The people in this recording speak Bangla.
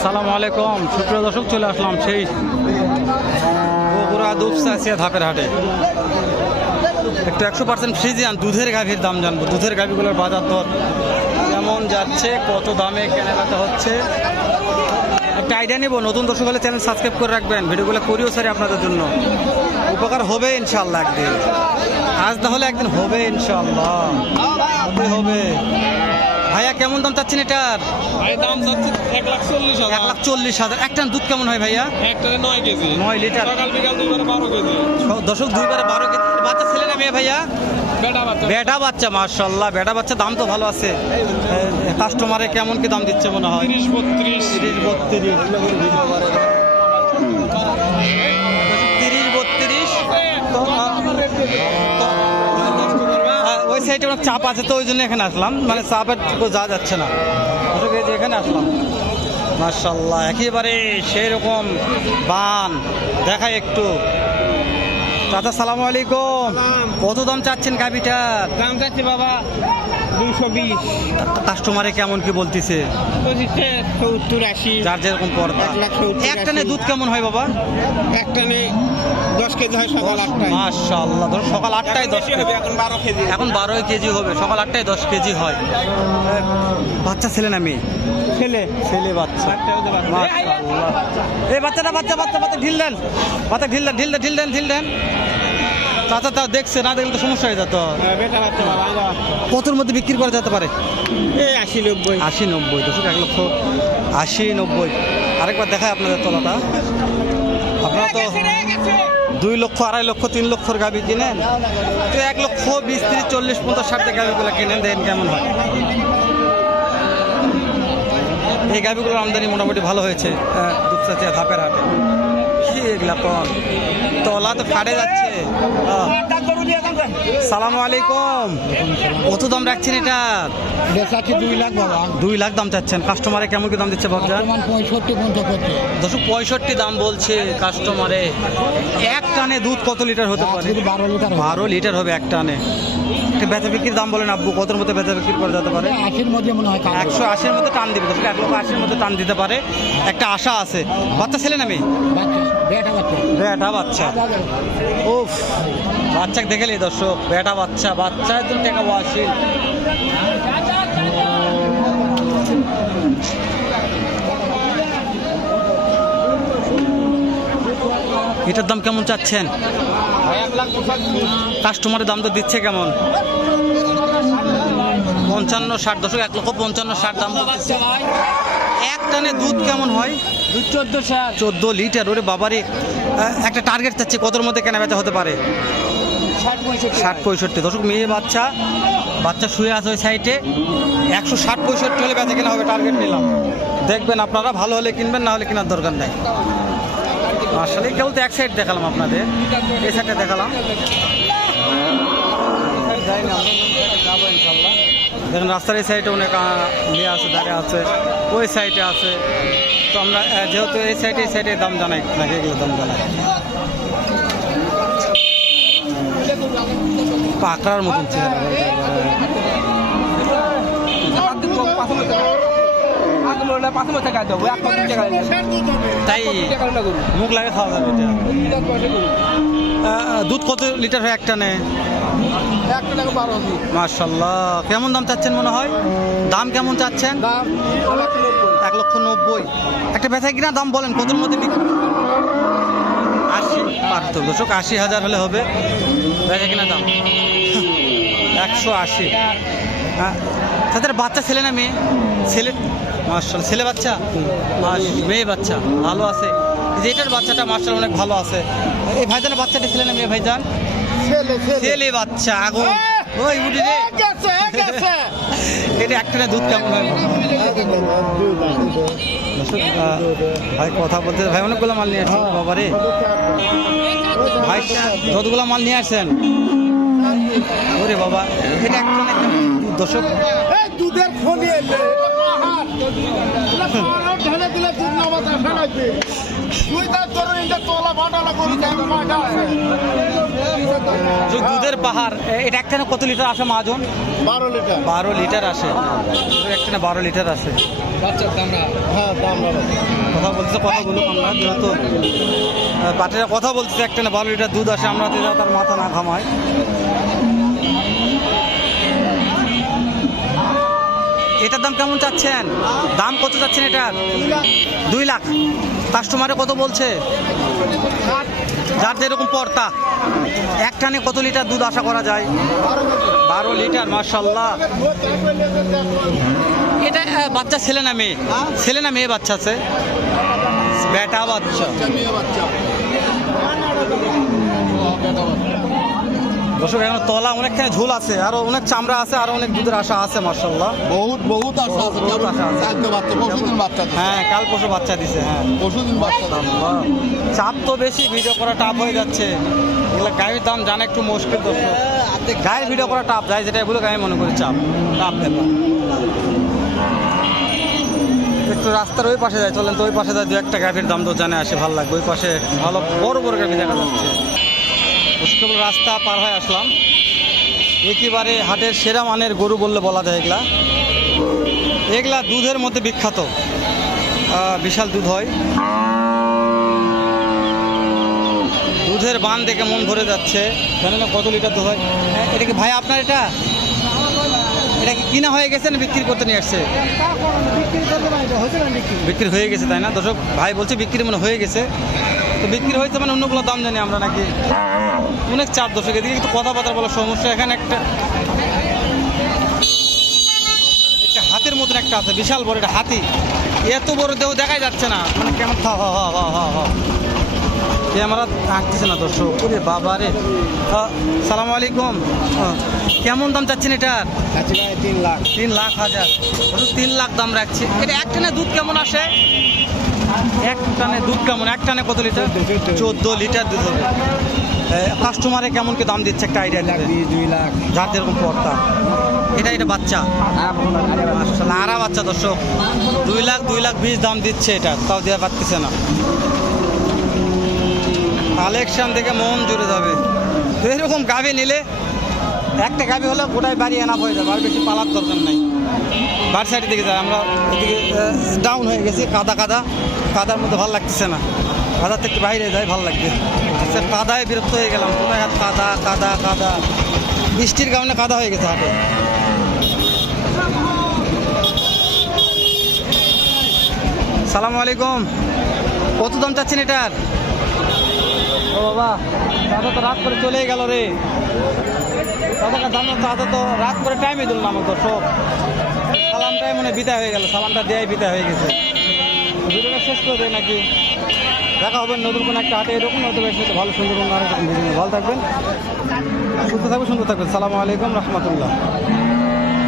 আসসালামু আলাইকুম। সুপ্রিয় দর্শক, চলে আসলাম সেই বগুড়া দুপসাসিয়া ধাপের হাটে। একটু একশো পার্সেন্ট ফ্রিজিয়ান দুধের গাভীর দাম জানব। দুধের গাভীগুলোর বাজার দর কেমন যাচ্ছে, কত দামে কেনাকাটা হচ্ছে? একটা আইডিয়া নেব, নতুন দর্শক হলে চ্যানেল সাবস্ক্রাইব করে রাখবেন। ভিডিওগুলো করিও সারি আপনাদের জন্য। উপকার হবে ইনশাল্লাহ একদিন। আজ তাহলে একদিন হবে ইনশাল্লাহ। হবে হবে। ভাইয়া কেমন দাম চাচ্ছেন এটার? ভাই দাম এক লাখ চল্লিশ এক হাজার। লাখ চল্লিশ হাজার। একটা দুধ কেমন হয় ভাইয়া? একটা নয় কেজি। নয় লিটার। সকাল বিকাল দুইবার বারো কেজি। দশক দুইবারে বারো কেজি। বাচ্চা ছেলে না মেয়ে ভাইয়া? বেটা বাচ্চা। বেটা বাচ্চা মার্শাল্লাহ বেটা বাচ্চা দাম তো ভালো আছে। কাস্টমারে কেমন কি দাম দিচ্ছে মনে হয়? তিরিশ বত্রিশ। তিরিশ বত্রিশ। ওই সাইডে অনেক চাপ আছে, তো ওই জন্য এখানে আসলাম। মানে চাপের যা যাচ্ছে না। এখানে আসলাম। মার্শাল্লাহ একেবারে সেই রকম বান। দেখাই একটু। দাদা সালামু আলাইকুম। কত দাম চাচ্ছেন গাভিটার? দাম চাচ্ছি বাবা। দুইশো বিশ। কাস্টমারে কেমন কি বলতিছে? সত্তর আশি। যার যেরকম পর্দা। এক একটানে দুধ কেমন হয় বাবা? একটা নেই দশ কেজি হয় সকাল আটটায়। মাশাআল্লাহ ধরো সকাল আটটায় দশ কেজি। হবে এখন বারো কেজি। এখন বারোই কেজি হবে সকাল আটটায় দশ কেজি হয়। বাচ্চা ছেলে না মেয়ে? ছেলে। ছেলে বাচ্চা। এই বাচ্চাটা বাচ্চা বাচ্চা বাচ্চা ঢিল দেন। বাচ্চা ঢিল দেন ঢিল দেন ঢিল দেন ঢিল দেন। চাচা তা দেখছে না দেখলে তো সমস্যা হয়ে যেত। হ্যাঁ। কতর মধ্যে বিক্রি করা যেতে পারে? আশি নব্বই। আশি নব্বই দশক এক লক্ষ আশি নব্বই। আরেকবার দেখায় আপনাদের তলাটা। আপনারা তো দুই লক্ষ আড়াই লক্ষ তিন লক্ষর গাবি কিনেন। তো এক লক্ষ বিশ তিরিশ চল্লিশ পঞ্চাশ ষাটটা গাবিগুলো কিনেন দেন কেমন হয়। এই গাবিগুলোর আমদানি মোটামুটি ভালো হয়েছে দুপচাচিয়া ধাপের হাটে। কি এগুলা কম। তলা তো ফাটে যাচ্ছে। সালাম সালামু আলাইকুম। কত দাম রাখছেন এটা? দুই লাখ বাবা। দুই লাখ দাম চাচ্ছেন। কাস্টমারে কেমন কি দাম দিচ্ছে ভাবছেন পঁয়ষট্টি পঞ্চাশ দুশো পঁয়ষট্টি দাম বলছে কাস্টমারে। এক টানে দুধ কত লিটার হতে পারে? বারো লিটার বারো লিটার হবে এক টানে। একটা বেচা বিক্রির দাম বলেন আব্বু কতর মধ্যে বেচা বিক্রি করা যেতে পারে? আশির মধ্যে মনে হয় একশো আশির মধ্যে টান দিবে। এক লক্ষ আশির মধ্যে টান দিতে পারে। একটা আশা আছে। বাচ্চা ছেলে না মেয়ে? বেটা বাচ্চা। উফ বাচ্চাকে দেখেলি দর্শক বেটা বাচ্চা বাচ্চা একদম টাকা ওয়াশিল এটার দাম কেমন চাচ্ছেন? কাস্টমারের দাম তো দিচ্ছে কেমন? পঞ্চান্ন ষাট দশক এক লক্ষ পঞ্চান্ন ষাট দাম এক টানে দুধ কেমন হয়? দুই চোদ্দ লিটার ওরে বাবারে। একটা টার্গেট চাচ্ছে, কতর মধ্যে কেনা বেচা হতে পারে? ষাট পঁয়ষট্টি। দর্শক, মেয়ে বাচ্চা বাচ্চা শুয়ে আছে ওই সাইডে একশো ষাট পঁয়ষট্টি হলে বেচা কেনা হবে টার্গেট নিলাম। দেখবেন আপনারা ভালো হলে কিনবেন, না হলে কেনার দরকার নেই। আসলে কেবল তো এক সাইড দেখালাম আপনাদের, এই সাইডটা দেখালাম। যাইনি যাব ইনশাল্লাহ। দেখেন, রাস্তার এই সাইডে অনেক ইয়ে আছে, দাঁড়িয়ে আছে, ওই সাইডে আছে। তো আমরা যেহেতু এই সাইডে এই সাইডে দাম জানাই, নাকি এগুলো দাম জানাই? পাকড়ার মতন তাই মুখ লাগে খাওয়া যাবে দুধ কত লিটার হয় একটা নে মার্শাল্লাহ কেমন দাম চাচ্ছেন মনে হয়? দাম কেমন চাচ্ছেন? এক লক্ষ নব্বই। একটা বেচা কিনা দাম বলেন কতর মধ্যে আশি। বাহাত্তর দশক আশি হাজার হলে হবে বেচা কিনা দাম একশো আশি। হ্যাঁ তাদের বাচ্চা ছেলে না মেয়ে? ছেলে মার্শাল ছেলে বাচ্চা? মেয়ে বাচ্চা। ভালো আছে। এই যে এটার বাচ্চাটা মার্শাল অনেক ভালো আছে। এই ভাইজানের বাচ্চাটা ছেলে না মেয়ে ভাইজান? ছেলে বাচ্চা আগুন। ওই উঠি রে এটা একটা দুধ কেমন হয়? ভাই কথা বলতে ভাই অনেকগুলো মাল নিয়ে আসছেন বাবারে। ভাই যতগুলো মাল নিয়ে আসছেন। ওরে বাবা এটা একটা দর্শক দুধের ফোন যে দুধের পাহাড় এটা একখানে কত লিটার আসে মাজন বারো লিটার। বারো লিটার আসে। একখানে বারো লিটার আসে। হ্যাঁ কথা বলতেছে কথা বলুক আমরা যেহেতু পাটিরা কথা বলতেছে একটা না বারো লিটার দুধ আসে আমরা তার মাথা না ঘামাই এটার দাম কেমন চাচ্ছেন? দাম কত চাচ্ছেন এটার? দুই লাখ। কাস্টমারে কত বলছে? যার যেরকম পর্তা এক টানে কত লিটার দুধ আশা করা যায়? বারো লিটার মার্শাল্লাহ এটা বাচ্চা ছেলে না মেয়ে? ছেলে না মেয়ে বাচ্চা আছে? বেটা বাচ্চা। দর্শক এখন তলা অনেকখানি ঝুল আছে আরও অনেক চামড়া আছে আর অনেক দুধের আশা আছে মার্শাল্লাহ বহুত বহুত আশা আছে বহুত আশা আছে। পরশুদিন বাচ্চা। হ্যাঁ কাল পরশু বাচ্চা দিছে হ্যাঁ। পরশুদিন বাচ্চা। চাপ তো বেশি ভিডিও করা টাফ হয়ে যাচ্ছে। এগুলো গাড়ির দাম জানা একটু মুশকিল দর্শক। গাড়ির ভিডিও করা টাফ যায় যেটা এগুলো গায়ে মনে করি চাপ টাপ ব্যাপার। একটু রাস্তার ওই পাশে যায় চলেন তো ওই পাশে যায় দু একটা গাড়ির দাম তো জানে আসে ভালো লাগবে। ওই পাশে ভালো বড় বড় গাড়ি দেখা যাচ্ছে। বসে রাস্তা পার হয়ে আসলাম। একেবারে হাটের সেরা মানের গরু বললে বলা যায় এগুলা। এগুলা দুধের মধ্যে বিখ্যাত। বিশাল দুধ হয়। দুধের বান দেখে মন ভরে যাচ্ছে। জানেন না কত লিটার দুধ হয়? হ্যাঁ, এটা কি ভাই আপনার এটা? এটা কি কিনা হয়ে গেছে না বিক্রি করতে নিয়ে আসছে? বিক্রি হয়ে গেছে তাই না? দর্শক ভাই বলছে বিক্রি মনে হয়ে গেছে। তো বিক্রি হয়েছে মানে অন্যগুলো দাম জানি আমরা নাকি। অনেক চাপ দর্শক এদিকে একটু কথাবার্তা বলার সমস্যা। এখানে একটা একটা হাতের মতন একটা আছে বিশাল বড় একটা হাতি। এত বড় দেহ দেখাই যাচ্ছে না। মানে কেমন ক্যামেরা আঁকতেছে না দর্শক। ওরে বাবা রে। সালাম আলাইকুম। আহ, কেমন দাম চাচ্ছেন এটার? তিন লাখ। তিন লাখ হাজার। তিন লাখ দাম রাখছি। এটা এক টানে দুধ কেমন আসে? এক টানে দুধ কেমন? এক টানে কত লিটার? চোদ্দ লিটার দুধ হবে। কাস্টমারে কেমন কি দাম দিচ্ছে একটা আইডিয়া দেবে দুই লাখ যার যেরকম পর্তা এটা এটা বাচ্চা। আরা বাচ্চা দর্শক। দুই লাখ দুই লাখ বিশ দাম দিচ্ছে এটা, তাও দেওয়া পারতেছে না। কালেকশন থেকে মন জুড়ে যাবে। তো এরকম গাভি নিলে একটা গাভি হলে গোটাই বাড়ি এনাফ হয়ে যাবে, আর বেশি পালার দরকার নাই। বাড়ি সাইডের দিকে যায়, আমরা এদিকে ডাউন হয়ে গেছি, কাদা কাদা। কাদার মধ্যে ভালো লাগতেছে না। কাদার থেকে বাইরে যাই ভালো লাগবে। আচ্ছা, কাদায় বিরক্ত হয়ে গেলাম। কোথায় হাত কাদা কাদা কাদা। বৃষ্টির কারণে কাদা হয়ে গেছে হাটে। সালাম আলাইকুম। কত দাম চাচ্ছেন এটার? ও বাবা দাদা তো রাত করে চলেই গেল রে। দাদাকে দাম দাদা তো রাত করে টাইমে দিল না আমার তো সব। সালামটাই মনে বিদায় হয়ে গেল সালামটা দেয়াই বিদায় হয়ে গেছে। ভিডিওটা শেষ করে দেয় নাকি? দেখা হবে নতুন কোনো একটা হাটে। এরকম হয়তো বেশ ভালো সুন্দর। ভালো থাকবেন, সুস্থ থাকবেন, সুন্দর থাকবেন। সালামু আলাইকুম রহমতুল্লাহ।